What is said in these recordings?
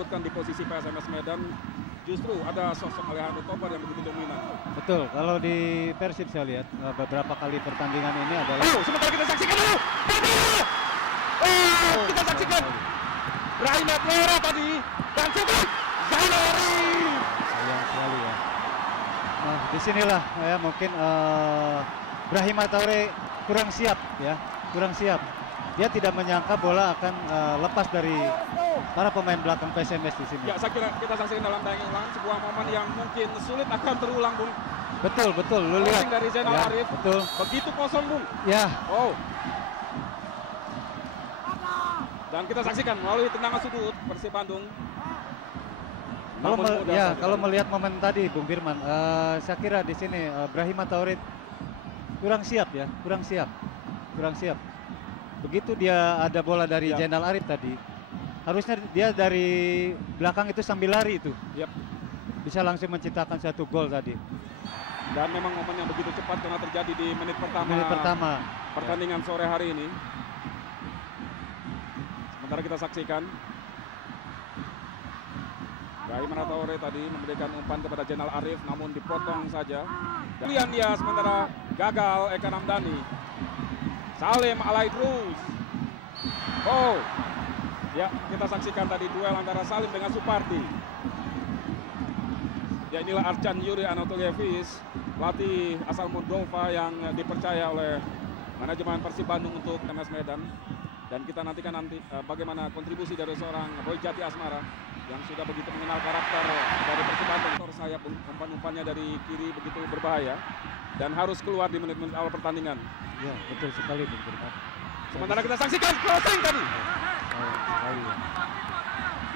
disebutkan di posisi PSMS Medan justru ada sosok Alejandro Tobar yang begitu dominan. Betul, kalau di Persib saya lihat beberapa kali pertandingan ini adalah Sebentar kita saksikan dulu. Kita saksikan Brahim Adlora tadi dan cepat Zainal Arif. sayang sekali ya. Nah, disinilah ya mungkin Brahim Traore kurang siap ya, kurang siap. Dia tidak menyangka bola akan lepas dari para pemain belakang PSMS di sini. Ya, saya kira kita saksikan dalam tayangan ulang sebuah momen yang mungkin sulit akan terulang, Bung. Betul, betul. Lu lihat. Dari Zainal Ya, Arif. betul. Begitu kosong, Bung. Ya, Oh. Dan kita saksikan melalui tendangan sudut Persib Bandung. kalau melihat momen tadi, Bung Firman, saya kira di sini Brahim Traore kurang siap ya, kurang siap. Begitu dia ada bola dari Ya. Zainal Arif tadi, harusnya dia dari belakang itu sambil lari itu. Yap. Bisa langsung menciptakan satu gol tadi. Dan memang momen yang begitu cepat karena terjadi di menit Pertama. pertandingan sore hari ini. Sementara kita saksikan Brahim Traore tadi memberikan umpan kepada Zainal Arif namun dipotong saja. Kemudian dia sementara gagal Eka Ramdhani. Salim Alaidrus. Oh. Ya, kita saksikan tadi duel antara Salim dengan Supardi. Ya, inilah Arcan Yuri Anatolievic, pelatih asal Moldova yang dipercaya oleh manajemen Persib Bandung untuk MS Medan. Dan kita nantikan bagaimana kontribusi dari seorang Boy Jati Asmara yang sudah begitu mengenal karakter dari Persib Bandung. Sayap umpan-umpannya dari kiri begitu berbahaya dan harus keluar di menit-menit awal pertandingan. Ya, betul sekali, Bung Firman. Sementara kita saksikan crossing tadi. Sekali ya.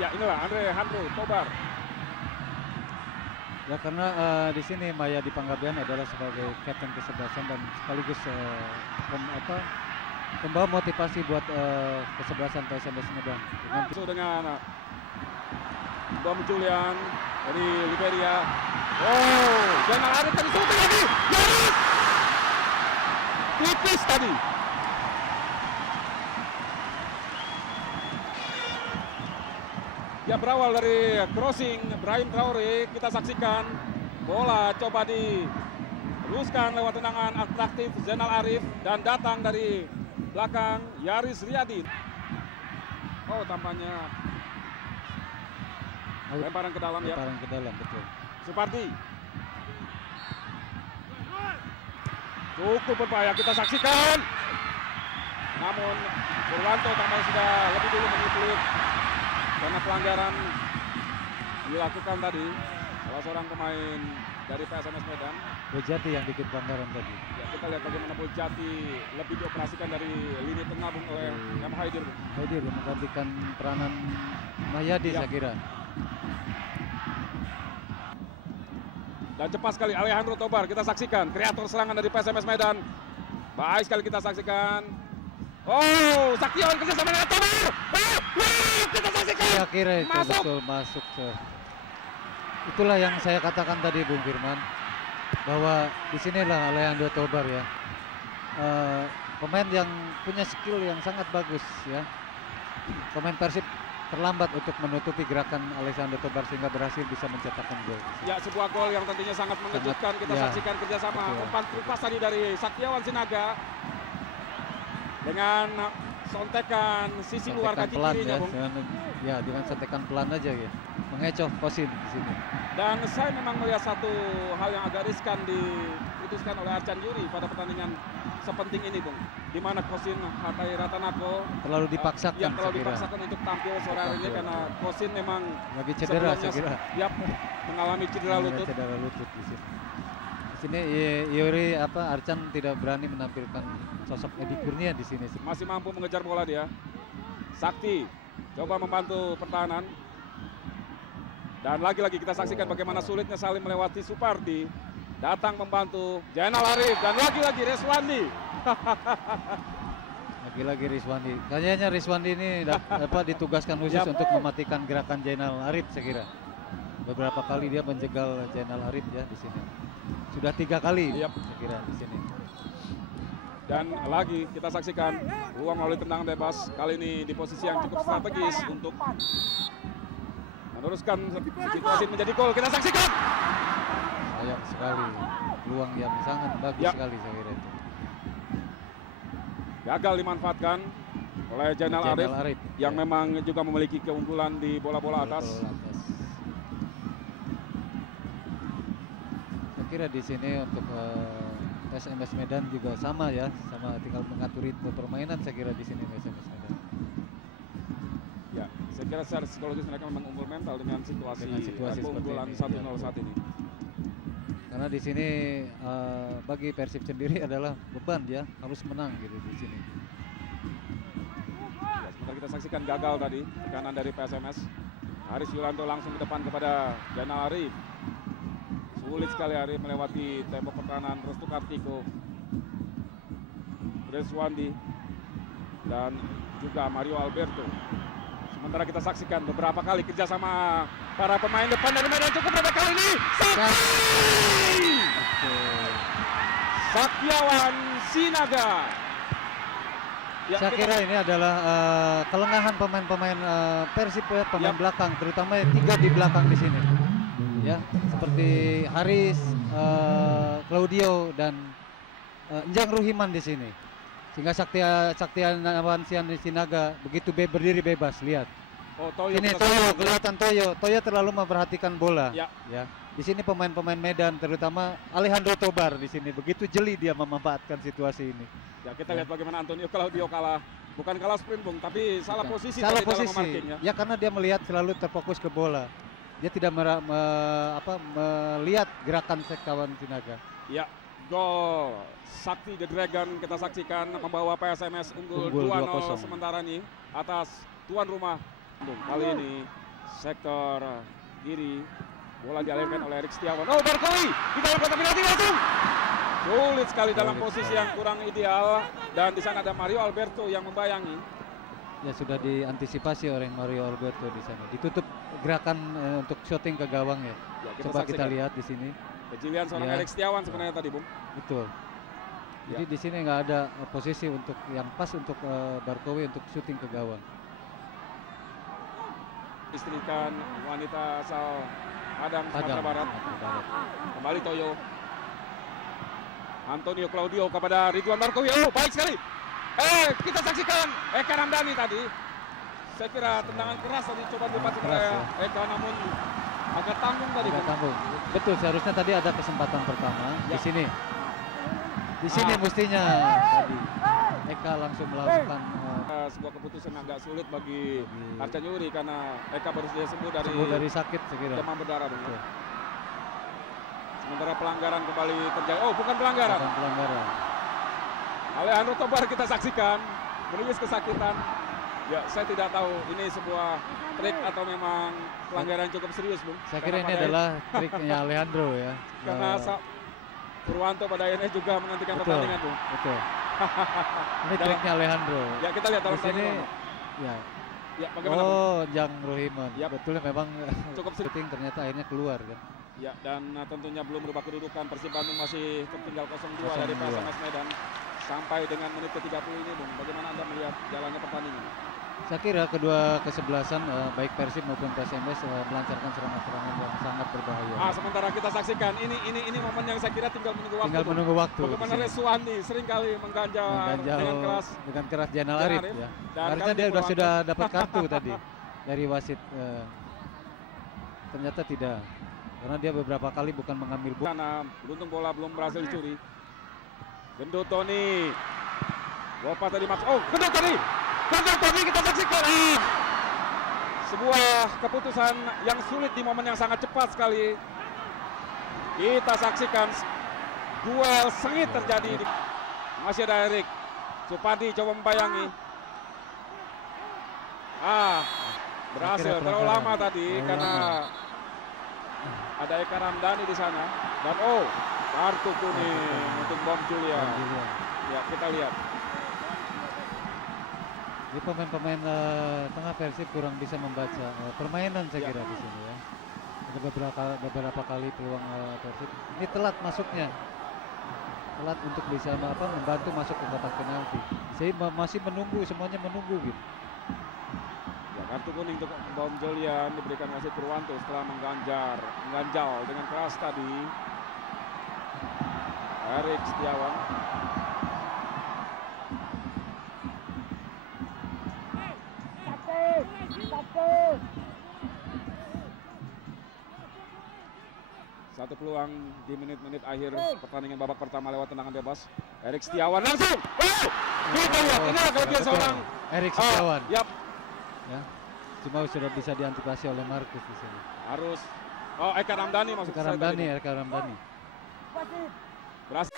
Ya, inilah Alejandro Tobar. Ya, karena di sini Maya Dipanggabean adalah sebagai kapten kesebelasan dan sekaligus pembawa motivasi buat kesebelasan PSMS Medan. Dengan Dom Julian dari Liberia. Oh, Zainal Arif tadi shooting lagi. Yaris! Tipis tadi. Ya, berawal dari crossing Brahim Traore, kita saksikan bola coba diteruskan lewat tendangan atraktif Zainal Arif dan datang dari belakang Yaris Riyadi. Oh, tampaknya lemparan ke dalam ya. Lemparan ke dalam, betul. Supardi. Cukup berbahaya, kita saksikan. Namun Purwanto tampaknya sudah lebih dulu menipulit karena pelanggaran dilakukan tadi salah seorang pemain dari PSMS Medan. Bojati yang bikin pelanggaran tadi. Ya, kita lihat bagaimana Bojati lebih dioperasikan dari lini tengah Bung oleh Yama Haidir. Haidir menggantikan peranan Mahyadi Ya. saya kira. Dan cepat sekali Alejandro Tobar, kita saksikan kreator serangan dari PSMS Medan. Baik sekali kita saksikan. Oh, Saktiawan kerjasama dengan Tobar. Kita saksikan. Saya kira itu Masuk. betul masuk. Itulah yang saya katakan tadi, Bung Firman, bahwa di sinilah Alejandro Tobar ya, pemain yang punya skill yang sangat bagus ya. Pemain Persib terlambat untuk menutupi gerakan Alejandro Tobar sehingga berhasil bisa mencetakkan gol. Ya, sebuah gol yang tentunya sangat mengejutkan. Kita ya, saksikan kerjasama betul. umpan kupas tadi dari Saktiawan Sinaga dengan sontekan sisi luar Sontekan kaki pelan kirinya, ya, Bung. dengan sontekan pelan aja ya, mengecoh Kosin di sini. Dan saya memang melihat satu hal yang agak riskan diputuskan oleh Arcan Yuri pada pertandingan sepenting ini, Bung. Di mana Kosin Hatai Ratanako Terlalu dipaksakan, yang terlalu saya kira. dipaksakan untuk tampil sore hari ini karena Kosin memang Lagi cedera saya sebelumnya kira. mengalami cedera lutut. Cedera lutut di sini. Di sini Yuri Arcan tidak berani menampilkan sosok Edi Kurnia di sini. Masih mampu mengejar bola dia. Sakti coba membantu pertahanan. Dan lagi-lagi kita saksikan bagaimana sulitnya Salim melewati Supardi. Datang membantu Zainal Arif dan lagi-lagi Reswandi. Lagi-lagi Rizwandi. Kayaknya Rizwandi ini ditugaskan khusus untuk mematikan gerakan Zainal Arif saya kira. Beberapa kali dia menjegal Zainal Arif ya di sini. Sudah 3 kali saya kira di sini. Dan lagi kita saksikan peluang melalui tendangan bebas. Kali ini di posisi yang cukup strategis untuk meneruskan situasi menjadi gol. Kita saksikan. Sayang sekali, peluang yang sangat bagus Ya. sekali saya kira itu. Gagal dimanfaatkan oleh Jainal Arif yang ya. memang juga memiliki keunggulan di bola-bola atas. Bola atas. Saya kira di sini untuk PSMS Medan juga sama ya, sama tinggal mengatur ritme permainan saya kira di sini PSMS Medan. Ya, saya kira secara psikologis mereka memang unggul mental dengan situasi, keunggulan seperti ini. 1-0 saat ini. Karena di sini bagi Persib sendiri adalah beban ya, harus menang gitu di sini. Ya, sebentar kita saksikan gagal tadi tekanan dari PSMS. Haris Yulanto langsung ke depan kepada Jainal Arif. Sulit sekali Arif melewati tembok pertahanan Restu Kartiko, Reswandi, dan juga Mario Alberto. Sementara kita saksikan beberapa kali kerjasama para pemain depan dari Medan cukup pada kali ini. Saktiawan Sinaga. Ya, Saya kira ini adalah kelengahan pemain-pemain Persib ya, pemain belakang, terutama tiga di belakang di sini. Ya, seperti Haris, Claudio dan Njang Ruhiman di sini. Sehingga Saktiawan Sinaga begitu berdiri bebas, lihat. Oh, Toyo Ini kelihatan Toyo terlalu memperhatikan bola. Ya. Ya. Di sini pemain-pemain Medan terutama Alejandro Tobar di sini begitu jeli dia memanfaatkan situasi ini. Ya, kita lihat bagaimana Antonio Claudio bukan kalah sprint Bung, tapi salah posisi Salah tadi dalam posisi. memarkingnya. Ya karena dia melihat selalu terfokus ke bola. Dia tidak melihat gerakan Saktiawan Sinaga. Ya, gol Sakti The Dragon kita saksikan membawa PSMS unggul 2-0 sementara ini atas tuan rumah. Kali ini sektor kiri bola dialirkan oleh Erik Setiawan. Oh, Barkowi di dalam kotak penalti langsung. Sulit sekali dalam posisi yang kurang ideal dan di sana ada Mario Alberto yang membayangi. Ya sudah diantisipasi oleh Mario Alberto di sana. Ditutup gerakan untuk shooting ke gawang ya. Coba kita lihat di sini. Kejelian seorang Erik Setiawan sebenarnya tadi, Bung. Betul. Jadi di sini nggak ada posisi untuk yang pas untuk Barkowi untuk shooting ke gawang. Istrikan wanita asal Padang, Sumatera Barat. Kembali Toyo. Antonio Claudio kepada Ridwan Barkowi. Oh, baik sekali. Kita saksikan Eka Ramdhani tadi. Saya kira tendangan keras tadi coba dipakai oleh Eka, namun agak tanggung tadi. Agak tanggung. Betul, seharusnya tadi ada kesempatan pertama di sini. Di sini mestinya tadi Eka langsung melakukan sebuah keputusan agak sulit bagi Arca Nyuri karena Eka baru saja sembuh dari sakit sekira. demam berdarah. Sementara pelanggaran kembali terjadi. Oh, bukan pelanggaran. Bukan pelanggaran. Alejandro Tobar kita saksikan menangis kesakitan. Ya, saya tidak tahu ini sebuah trik atau memang pelanggaran cukup serius, Bung. Saya kira ini adalah triknya Alejandro ya. Karena Purwanto pada akhirnya juga menghentikan pertandingan, Bung. Betul. Ini triknya Alejandro. Ya, kita lihat dalam sini. Ya. Ya, bagaimana? Njang Ruhiman. Ya. Betul memang cukup shooting ternyata akhirnya keluar kan. Ya, dan tentunya belum berubah kedudukan. Persib Bandung masih tertinggal 0-2 dari PSMS Medan sampai dengan menit ke-30 ini, Bung. Bagaimana Anda melihat jalannya pertandingan? Saya kira kedua kesebelasan baik Persib maupun PSMS melancarkan serangan-serangan yang sangat berbahaya. Sementara kita saksikan ini momen yang saya kira tinggal menunggu waktu. Tinggal menunggu waktu. Bagaimana Reswandi seringkali mengganjal dengan keras Jainal Arif ya. Harusnya dia sudah dapat kartu tadi dari wasit. Ternyata tidak. Karena dia beberapa kali bukan mengambil bola. Karena beruntung bola belum berhasil dicuri. Gendut Tony. Bopa tadi maksud. Oh, Gendut Tony. Gendut Tony kita saksikan. Sebuah keputusan yang sulit di momen yang sangat cepat sekali. Kita saksikan duel sengit terjadi. Masih ada Erik. Supadi coba membayangi. Berhasil terlalu lama tadi karena ada Eka Ramdhani di sana. Dan kartu kuning untuk Bom Julian. Ya, kita lihat. Jadi pemain-pemain tengah Persib kurang bisa membaca permainan saya kira di sini ya. Ada beberapa kali peluang Persib. Ini telat masuknya. Telat untuk bisa membantu masuk ke kotak penalti. Saya masih menunggu, semuanya menunggu gitu. Ya, Kartu kuning untuk Bom Jolian diberikan wasit Purwanto setelah mengganjal dengan keras tadi. Erik Setiawan. Satu peluang di menit-menit akhir pertandingan babak pertama lewat tendangan bebas. Erik Setiawan langsung. Wow! Inilah kelebihan seorang Erik Setiawan. Yap. Ya. Cuma sudah bisa diantisipasi oleh Markus di sini. Harus. Eka Ramdhani maksud Eka saya tadi. Ramdhani. Berhasil.